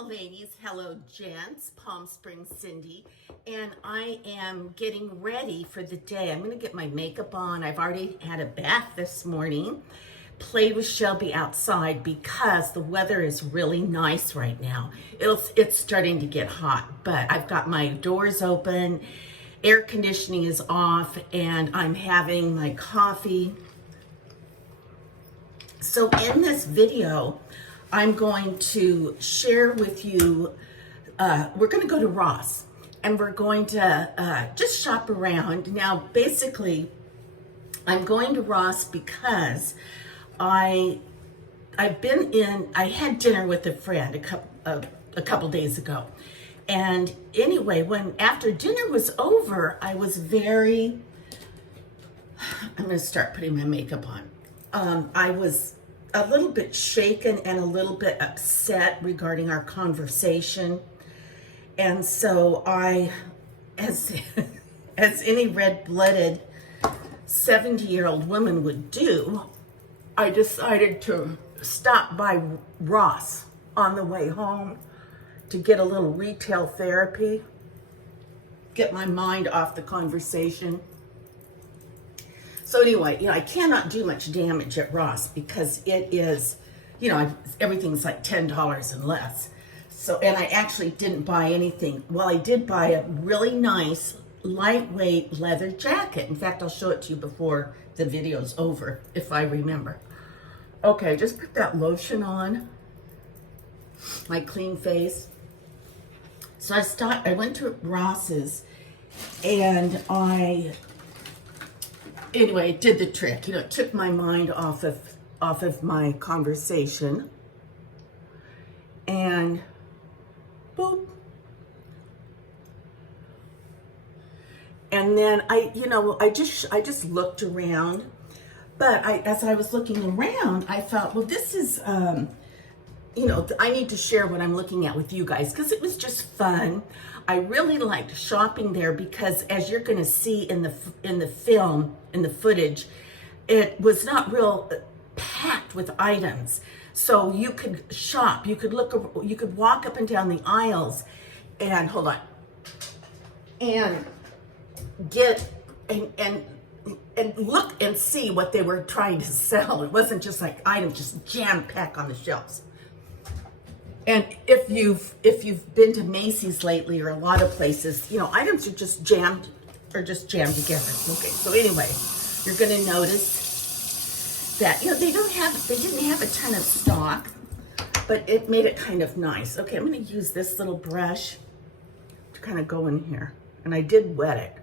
Hello ladies, hello gents, Palm Springs Cindy, and I am getting ready for the day. I'm gonna get my makeup on. I've already had a bath this morning, played with Shelby outside because the weather is really nice right now. It's starting to get hot, but I've got my doors open, air conditioning is off, and I'm having my coffee. So in this video, I'm going to share with you, we're going to go to Ross and we're going to just shop around. Now, basically, I'm going to Ross because I had dinner with a friend a couple days ago. And anyway, after dinner was over, I was I'm going to start putting my makeup on. I was a little bit shaken and a little bit upset regarding our conversation. And so as any red-blooded 70-year-old woman would do, I decided to stop by Ross on the way home to get a little retail therapy, get my mind off the conversation. So anyway, I cannot do much damage at Ross because it is, everything's like $10 and less. So, and I actually didn't buy anything. Well, I did buy a really nice, lightweight leather jacket. In fact, I'll show it to you before the video's over, if I remember. Okay, just put that lotion on, my clean face. So I went to Ross's and anyway, it did the trick. It took my mind off of my conversation. And boop. And then I just looked around. But as I was looking around, I thought, well, this is I need to share what I'm looking at with you guys because it was just fun. I really liked shopping there because, as you're going to see in the film, in the footage, it was not real packed with items. So you could shop, you could walk up and down the aisles, and hold on, and get and look and see what they were trying to sell. It wasn't just like items just jam-packed on the shelves. And if you've been to Macy's lately or a lot of places, items are just jammed together. Okay, so anyway, you're gonna notice that they didn't have a ton of stock, but it made it kind of nice. Okay, I'm gonna use this little brush to kind of go in here, and I did wet it.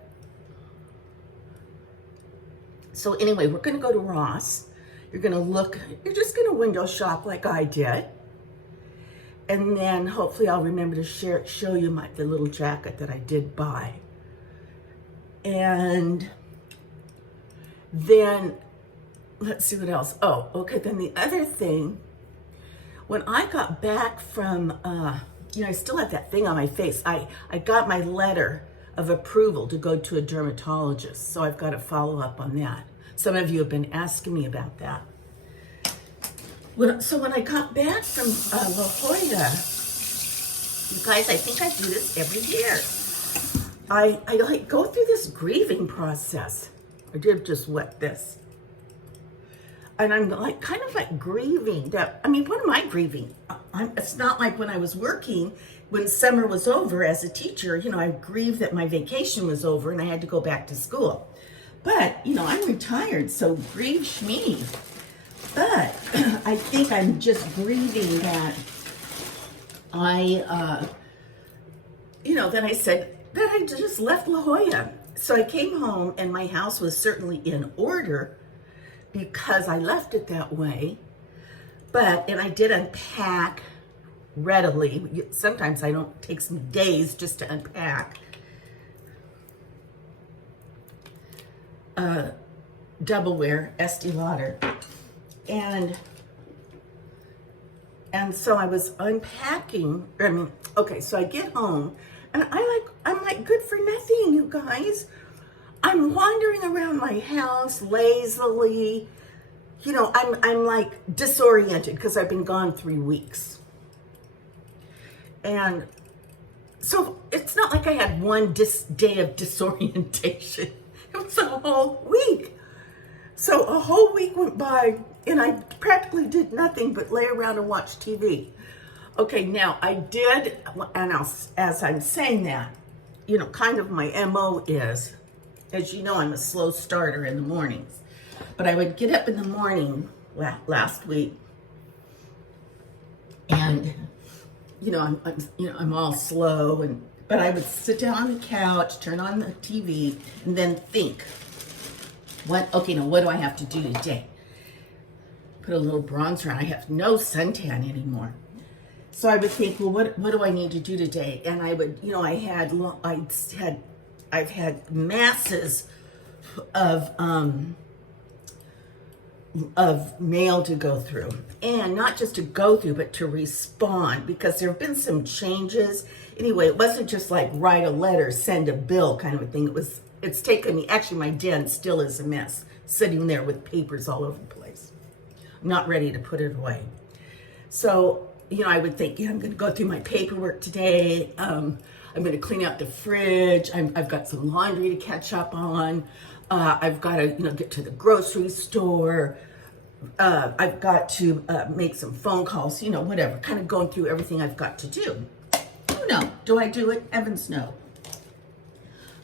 So anyway, we're gonna go to Ross. You're just gonna window shop like I did. And then hopefully I'll remember to show you the little jacket that I did buy. And then, let's see what else. Oh, okay, then the other thing, when I got back from, I still have that thing on my face. I got my letter of approval to go to a dermatologist, so I've got to follow up on that. Some of you have been asking me about that. So when I got back from La Jolla, you guys, I think I do this every year. I go through this grieving process. I did just wet this. And I'm kind of grieving that, what am I grieving? It's not like when I was working, when summer was over as a teacher, I grieved that my vacation was over and I had to go back to school. But, I'm retired, so grieve me. But I think I'm just grieving that that I said that I just left La Jolla. So I came home and my house was certainly in order because I left it that way. And I did unpack readily. Sometimes it takes me days just to unpack. Double wear, Estee Lauder. And so I was unpacking. So I get home and I'm like good for nothing, you guys. I'm wandering around my house lazily. I'm like disoriented because I've been gone 3 weeks. And so it's not like I had one day of disorientation. It was a whole week. So a whole week went by and I practically did nothing but lay around and watch TV. Okay, now I did, and as I'm saying that, you know, kind of my MO is, as you know, I'm a slow starter in the mornings. But I would get up in the morning last week and, you know, I'm all slow, but I would sit down on the couch, turn on the TV, and then think, what do I have to do today? Put a little bronzer on. I have no suntan anymore. So I would think, well, what do I need to do today? And I would, you know, I've had masses of mail to go through, and not just to go through, but to respond, because there have been some changes. Anyway, it wasn't just like write a letter, send a bill kind of a thing. It's taken me, actually my den still is a mess, sitting there with papers all over the place. I'm not ready to put it away. So, you know, I would think, yeah, I'm going to go through my paperwork today. I'm going to clean out the fridge. I've got some laundry to catch up on. I've got to, you know, get to the grocery store. I've got to make some phone calls, you know, whatever, kind of going through everything I've got to do. Oh no, do I do it? Heavens no.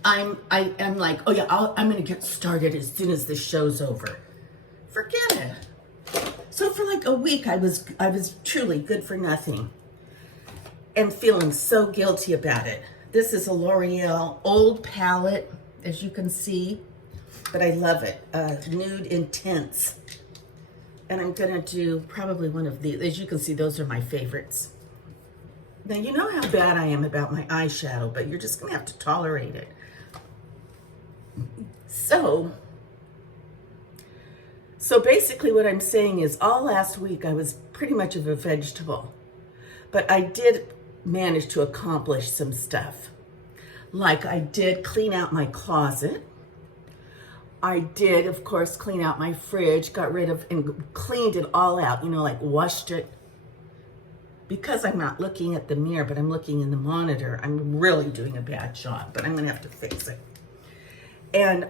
I am like, oh yeah, I'm going to get started as soon as this show's over. Forget it. So for like a week, I was truly good for nothing and feeling so guilty about it. This is a L'Oreal old palette, as you can see, but I love it. Nude Intense. And I'm gonna do probably one of these. As you can see, those are my favorites. Now, you know how bad I am about my eyeshadow, but you're just gonna have to tolerate it. So basically what I'm saying is all last week I was pretty much of a vegetable, but I did manage to accomplish some stuff. Like I did clean out my closet. I did, of course, clean out my fridge, got rid of and cleaned it all out, you know, like washed it. Because I'm not looking at the mirror, but I'm looking in the monitor, I'm really doing a bad job, but I'm gonna have to fix it. And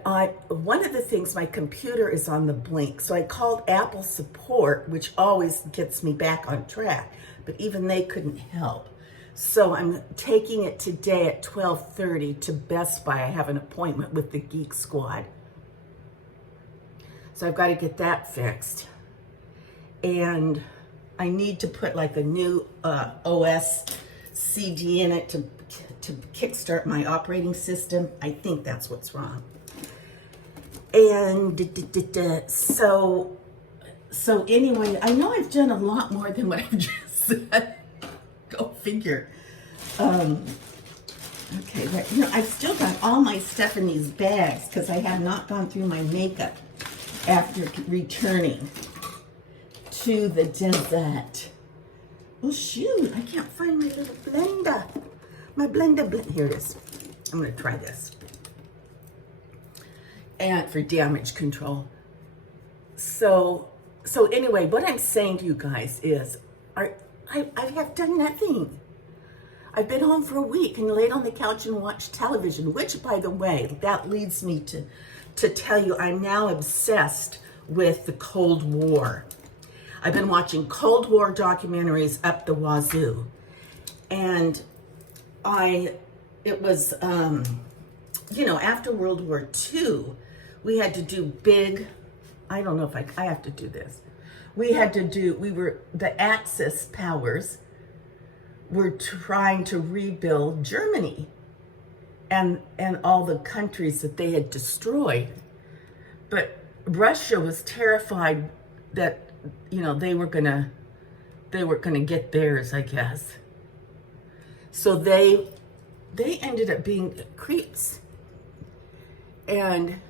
one of the things, my computer is on the blink. So I called Apple support, which always gets me back on track, but even they couldn't help. So I'm taking it today at 12:30 to Best Buy. I have an appointment with the Geek Squad. So I've got to get that fixed. And I need to put like a new OS CD in it to kickstart my operating system. I think that's what's wrong. And so anyway, I know I've done a lot more than what I've just said. Go figure. Okay, but, you know, I've still got all my stuff in these bags because I have not gone through my makeup after returning to the desert. Oh shoot, I can't find my little blender. My blender, here it is. I'm gonna try this. And for damage control. So anyway, what I'm saying to you guys is, I have done nothing. I've been home for a week and laid on the couch and watched television, which, by the way, that leads me to tell you I'm now obsessed with the Cold War. I've been watching Cold War documentaries up the wazoo. And it was, you know, after World War II, we had to do big, I don't know if I have to do this. The Axis powers were trying to rebuild Germany and all the countries that they had destroyed. But Russia was terrified that, you know, they were gonna get theirs, I guess. So they ended up being creeps. And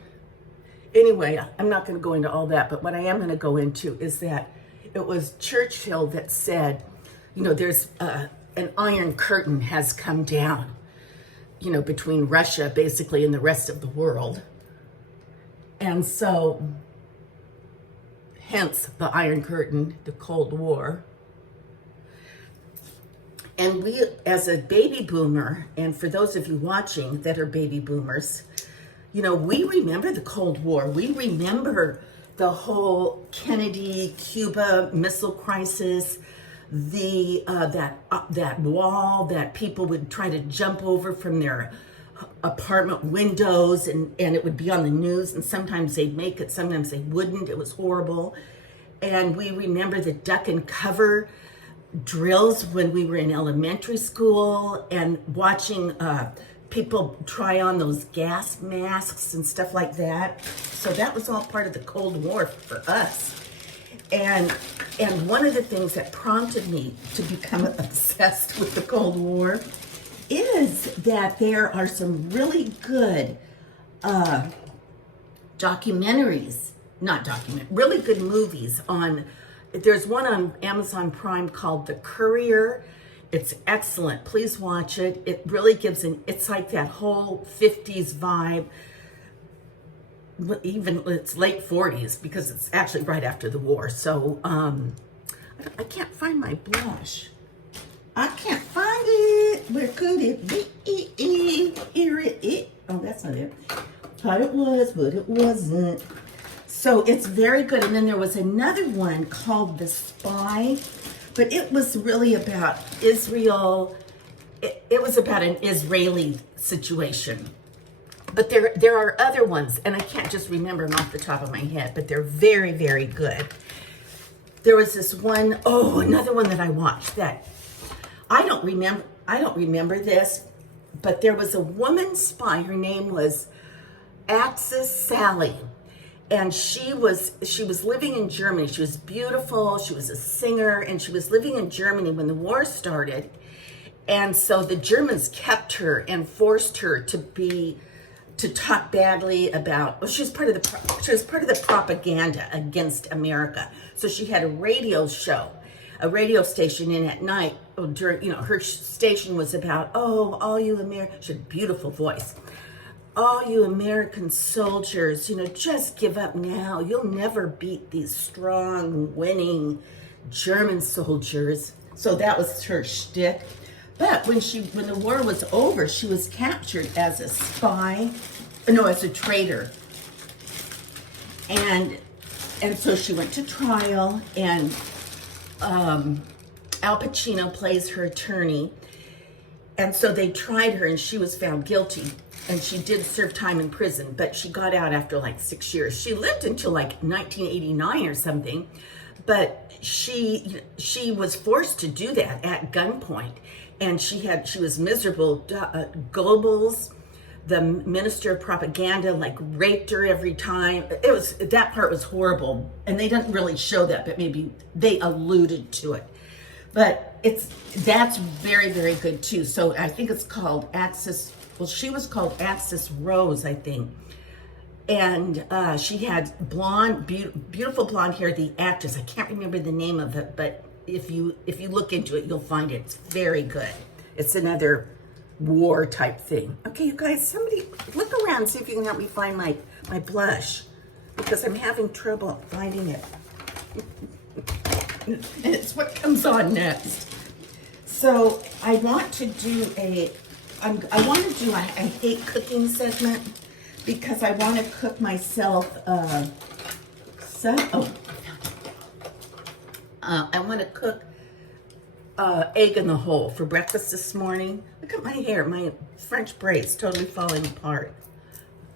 anyway, I'm not going to go into all that, but what I am going to go into is that it was Churchill that said, you know, there's an iron curtain has come down, you know, between Russia basically and the rest of the world. And so, hence the Iron Curtain, the Cold War. And we, as a baby boomer, and for those of you watching that are baby boomers, you know, we remember the Cold War. We remember the whole Kennedy, Cuba missile crisis, that wall that people would try to jump over from their apartment windows, and it would be on the news, and sometimes they'd make it, sometimes they wouldn't. It was horrible. And we remember the duck and cover drills when we were in elementary school, and watching people try on those gas masks and stuff like that. So that was all part of the Cold War for us. And one of the things that prompted me to become obsessed with the Cold War is that there are some really good really good movies on. There's one on Amazon Prime called The Courier. It's excellent. Please watch it. It really gives it's like that whole 50s vibe. Even it's late 40s because it's actually right after the war. So I can't find my blush. I can't find it. Where could it be? Here it is. Oh, that's not it. Thought it was, but it wasn't. So it's very good. And then there was another one called The Spy, but it was really about Israel. It was about an Israeli situation. But there are other ones, and I can't just remember them off the top of my head, but they're very, very good. There was this one, another one that I watched that I don't remember this, but there was a woman spy. Her name was Axis Sally. And she was living in Germany. She was beautiful. She was a singer, and she was living in Germany when the war started. And so the Germans kept her and forced her to talk badly about. She was part of the propaganda against America. So she had a radio station in at night during. Her station was about all you Americans. She had a beautiful voice. All you American soldiers, just give up now. You'll never beat these strong, winning German soldiers. So that was her shtick. But when the war was over, she was captured as a spy, as a traitor. And so she went to trial, and Al Pacino plays her attorney. And so they tried her, and she was found guilty. And she did serve time in prison, but she got out after like 6 years. She lived until like 1989 or something, but she was forced to do that at gunpoint, and she was miserable. Goebbels, the minister of propaganda, like raped her every time. That part was horrible, and they didn't really show that, but maybe they alluded to it. But that's very, very good too. So I think it's called Axis. Well, she was called Axis Rose, I think. And she had beautiful blonde hair. The actress, I can't remember the name of it, but if you look into it, you'll find it. It's very good. It's another war type thing. Okay, you guys, somebody look around and see if you can help me find my blush, because I'm having trouble finding it. And it's what comes on next. So I want to do a hate cooking segment, because I want to cook myself I want to cook egg in the hole for breakfast this morning. Look at my hair, my French braids totally falling apart.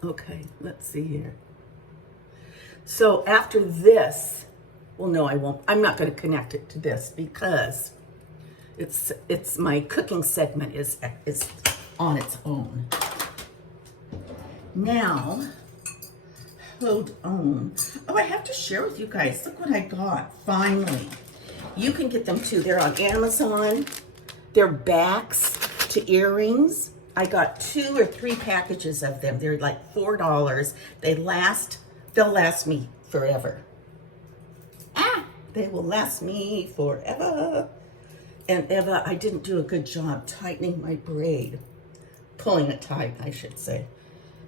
Okay, let's see here. So after this, well, no, I won't. I'm not going to connect it to this, because it's my cooking segment is on its own. Now, hold on. Oh, I have to share with you guys. Look what I got, finally. You can get them too. They're on Amazon. They're backs to earrings. I got 2 or 3 packages of them. They're like $4. They'll last me forever. They will last me forever. And Eva, I didn't do a good job tightening my braid. Pulling it tight, I should say.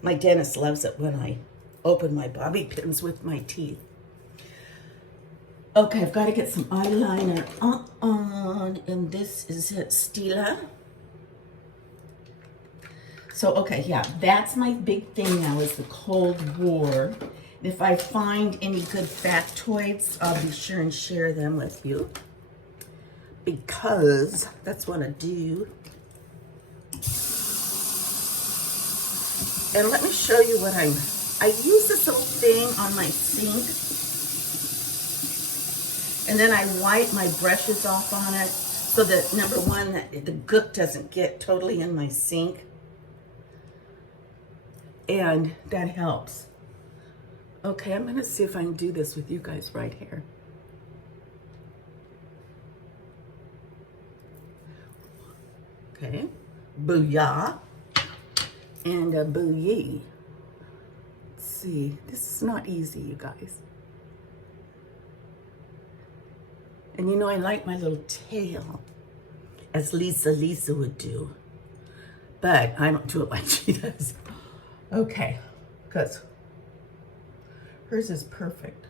My dentist loves it when I open my bobby pins with my teeth. Okay, I've got to get some eyeliner on, and this is it, Stila. So, okay, yeah, that's my big thing now is the Cold War. If I find any good factoids, I'll be sure and share them with you, because that's what I do. And let me show you what I use this little thing on my sink, and then I wipe my brushes off on it so that, number one, that the gook doesn't get totally in my sink, and that helps. Okay, I'm gonna see if I can do this with you guys right here. Okay, booyah and a booyee. Let's see, this is not easy, you guys. And you know, I like my little tail, as Lisa would do, but I don't do it like she does. Okay, because hers is perfect.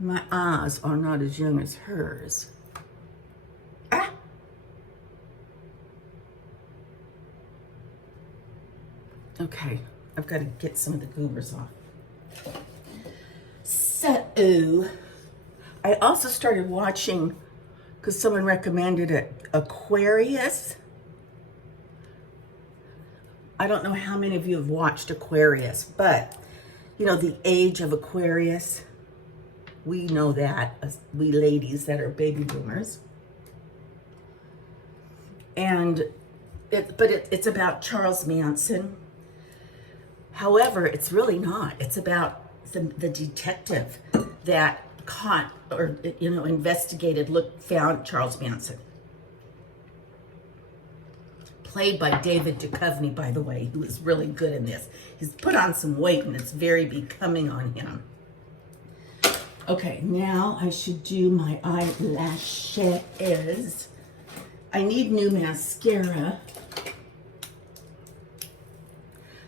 My eyes are not as young as hers. Ah! Okay, I've got to get some of the goobers off. So, I also started watching, because someone recommended it, Aquarius. I don't know how many of you have watched Aquarius, but you know, the age of Aquarius, we know that, we ladies that are baby boomers. And it's about Charles Manson. However, it's really not. It's about the detective that caught, or, you know, investigated, found Charles Manson. Played by David Duchovny, by the way, who is really good in this. He's put on some weight and it's very becoming on him. Okay, now I should do my eyelashes. I need new mascara.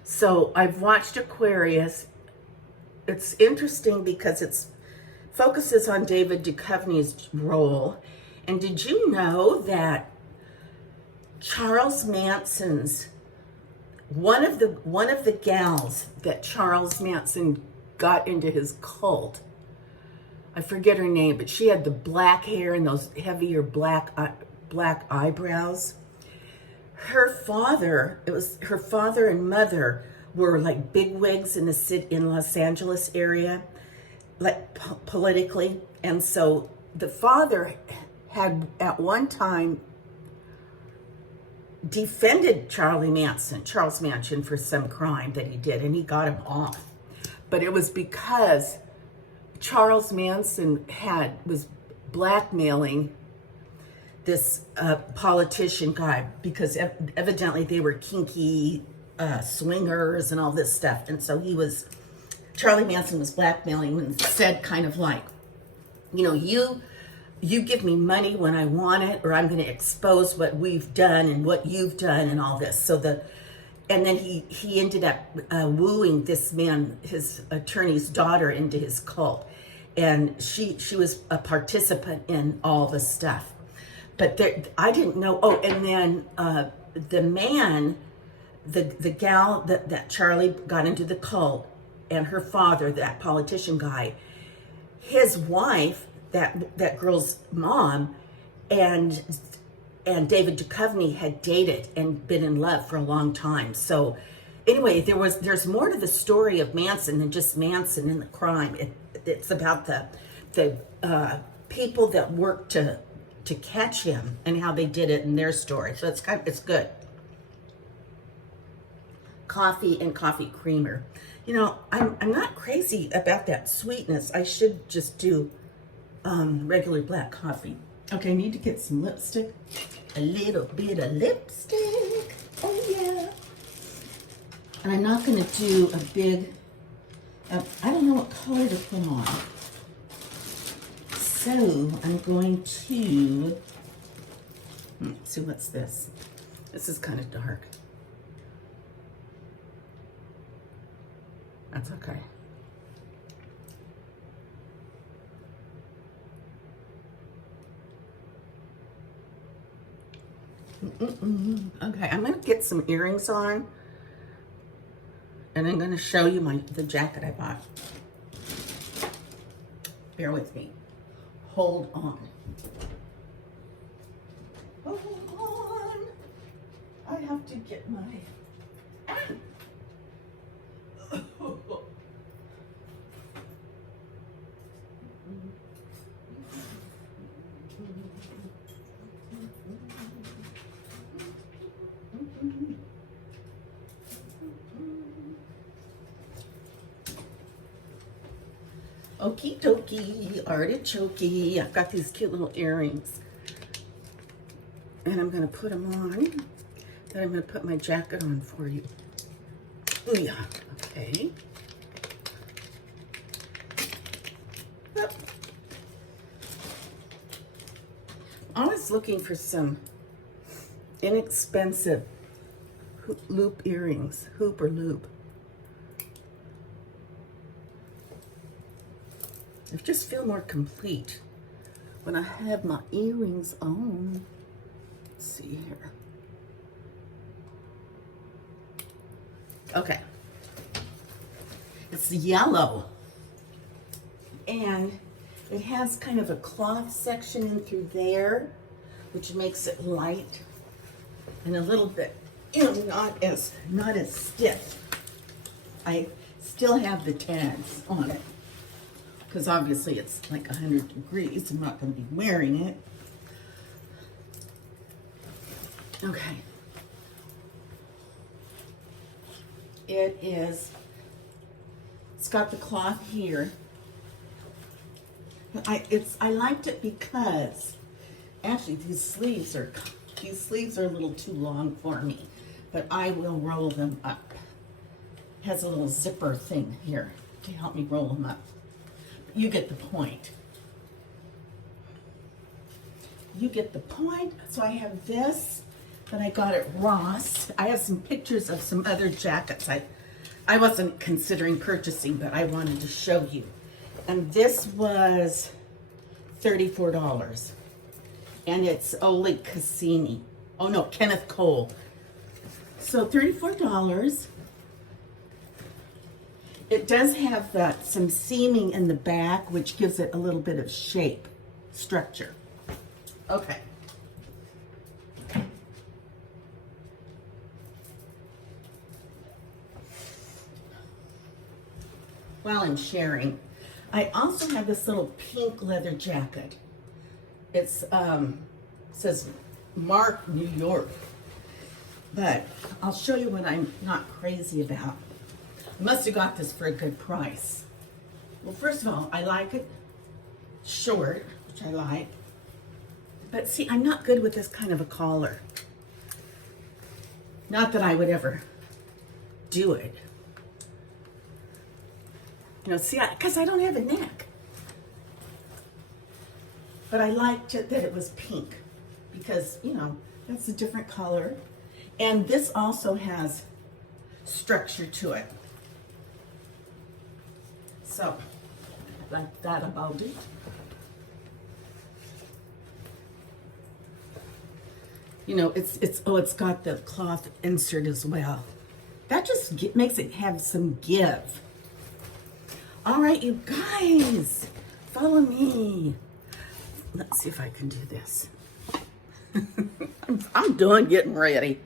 So I've watched Aquarius. It's interesting because it focuses on David Duchovny's role. And did you know that Charles Manson's one of the gals that Charles Manson got into his cult, I forget her name, but she had the black hair and those heavier black eyebrows. Her father and mother were like bigwigs in the city, in Los Angeles area, like politically, and so the father had at one time defended Charles Manson for some crime that he did, and he got him off. But it was because Charles Manson was blackmailing this politician guy, because evidently they were kinky swingers and all this stuff. And so Charlie Manson was blackmailing and said kind of like, you know, you give me money when I want it, or I'm going to expose what we've done and what you've done and all this. And then he ended up wooing this man, his attorney's daughter, into his cult. And she was a participant in all the stuff. But I didn't know. Oh, and then the man, the gal that Charlie got into the cult, and her father, that politician guy, his wife, that girl's mom, and David Duchovny had dated and been in love for a long time. So anyway, there's more to the story of Manson than just Manson and the crime. It's about the people that worked to catch him and how they did it in their story. So it's good. Coffee and coffee creamer. You know, I'm not crazy about that sweetness. I should just do regular black coffee. Okay, I need to get some lipstick. A little bit of lipstick. Oh yeah. And I'm not going to do a big, I don't know what color to put on. So I'm going to, let's see, what's this? This is kind of dark. That's okay. Okay, I'm gonna get some earrings on, and I'm gonna show you the jacket I bought. Bear with me. Hold on. Hold on. I have to get my. Okie dokie, artichokey. I've got these cute little earrings. And I'm gonna put them on. Then I'm gonna put my jacket on for you. Booyah, okay. Yep. I was looking for some inexpensive loop earrings, hoop or loop. I just feel more complete when I have my earrings on. Let's see here. Okay. It's yellow. And it has kind of a cloth section in through there, which makes it light and a little bit, not as stiff. I still have the tags on it, because obviously it's like 100 degrees. I'm not going to be wearing it. Okay. It's got the cloth here. I liked it because actually these sleeves are a little too long for me, but I will roll them up. It has a little zipper thing here to help me roll them up. You get the point. You get the point. So I have this that I got at Ross. I have some pictures of some other jackets I wasn't considering purchasing, but I wanted to show you. And this was $34. And it's Ole Cassini. Oh no, Kenneth Cole. So $34. It does have some seaming in the back, which gives it a little bit of shape, structure. Okay. While I'm sharing, I also have this little pink leather jacket. It's says Mark, New York. But I'll show you what I'm not crazy about. I must have got this for a good price. Well, first of all, I like it short, which I like. But see, I'm not good with this kind of a collar. Not that I would ever do it. See, because I don't have a neck. But I liked it that it was pink because, that's a different color. And this also has structure to it. So, like that about it. It's got the cloth insert as well. That just makes it have some give. All right, you guys, follow me. Let's see if I can do this. I'm done getting ready.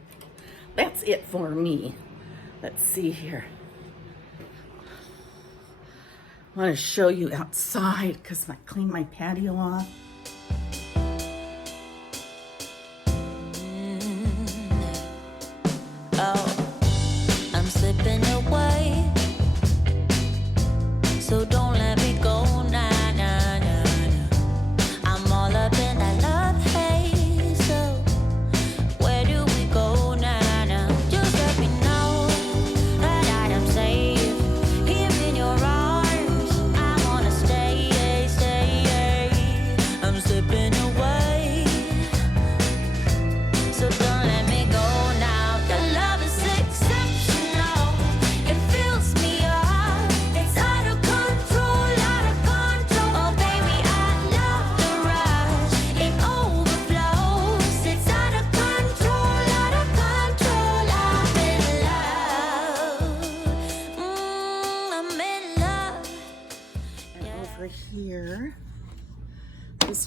That's it for me. Let's see here. I want to show you outside because I cleaned my patio off. Oh, I'm slipping away. So don't let me go, nah, nah, nah, nah. I'm all up in that love haze. So where do we go, nah, nah? Just let me know that I am safe here in your arms. I wanna stay, stay.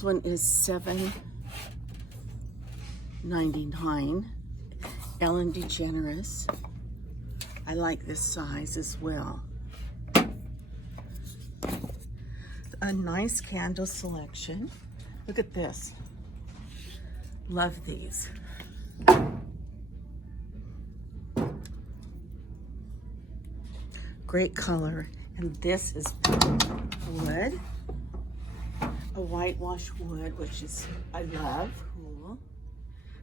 This one is $7.99. Ellen DeGeneres. I like this size as well. A nice candle selection. Look at this. Love these. Great color. And this is wood. A whitewash wood, which is, I love. Cool.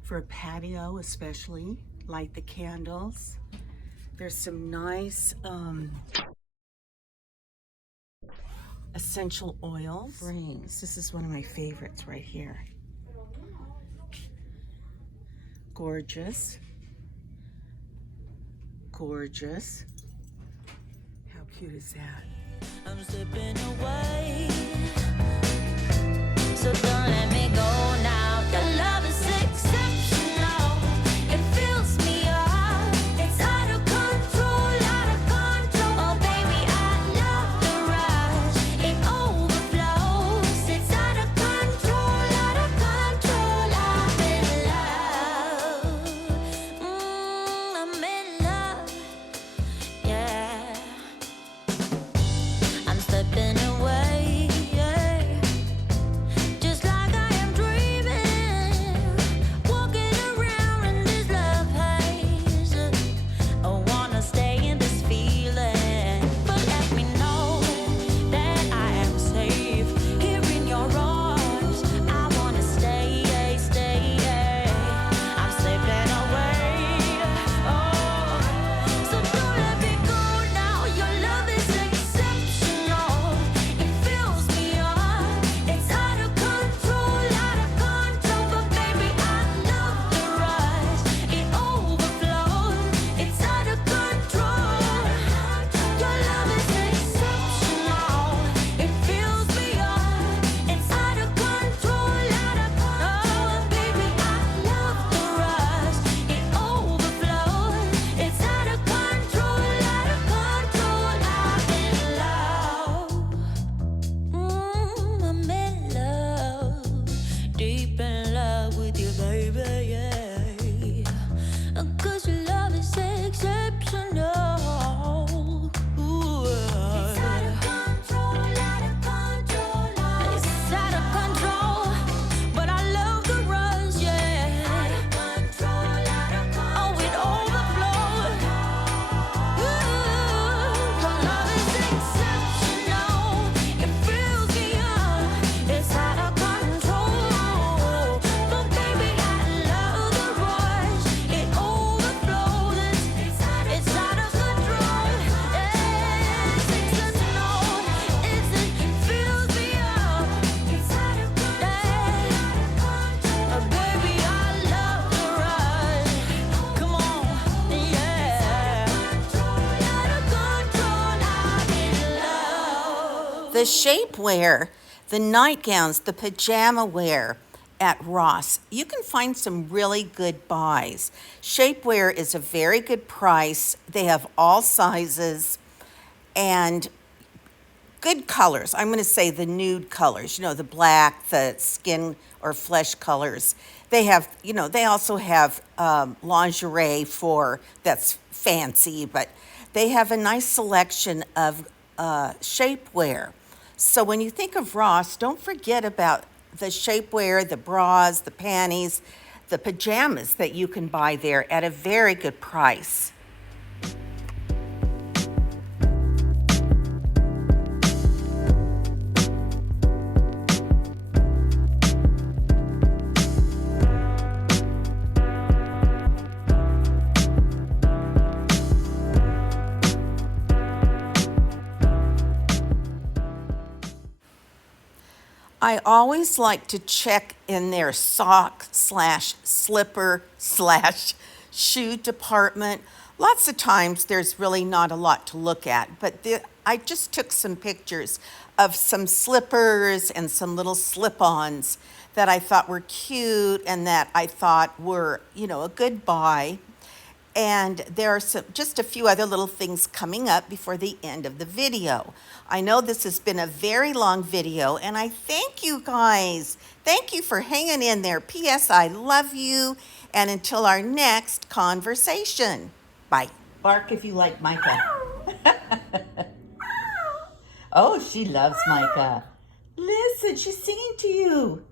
For a patio especially. Light the candles. There's some nice essential oils. Frames. This is one of my favorites right here. Gorgeous. Gorgeous. How cute is that? I'm slipping away, so don't let me go now. Your love is exceptional. It fills me up. It's out of control, out of control. Oh baby, I love the rush. It overflows. It's out of control, out of control. I'm in love. Yeah. I'm slipping away, yeah. Just like I am dreaming, walking around in this love haze. I wanna stay in this feeling, but let me know that I am safe here in your arms. I wanna stay, stay. I'm slipping away, oh, so don't let me go now. Your love is exceptional. It fills me up. It's out of control, but baby, I love the rush. It overflows. It's out of control. Your love is exceptional. It fills me up. It's out of control, baby, I love the rush. It overflows. It's out of control, I'm in love. I'm in love, deep in love with you, baby, yeah. 'Cause your love is exceptional. Ooh. It's out of control, It's out of control, but I love the rush, yeah. Out of control, oh, it overflows. Ooh, your love is exceptional. It fills me up. It's out of control, but baby, I love the rush. It overflows. It's out of control. It's exceptional. It fills me up. It's out of control. Baby, I love the rush. Come on, yeah. Out of control, I'm in love. The shapewear, the nightgowns, the pajama wear at Ross. You can find some really good buys. Shapewear is a very good price. They have all sizes and good colors. I'm going to say the nude colors, the black, the skin or flesh colors. They have, they also have lingerie that's fancy, but they have a nice selection of shapewear. So when you think of Ross, don't forget about the shapewear, the bras, the panties, the pajamas that you can buy there at a very good price. I always like to check in their sock/slipper/shoe department. Lots of times there's really not a lot to look at, but I just took some pictures of some slippers and some little slip-ons that I thought were cute and that I thought were, a good buy. And there are just a few other little things coming up before the end of the video. I know this has been a very long video, and I thank you guys. Thank you for hanging in there. P.S. I love you, and until our next conversation. Bye. Bark if you like Micah. Oh, she loves Micah. Listen, she's singing to you.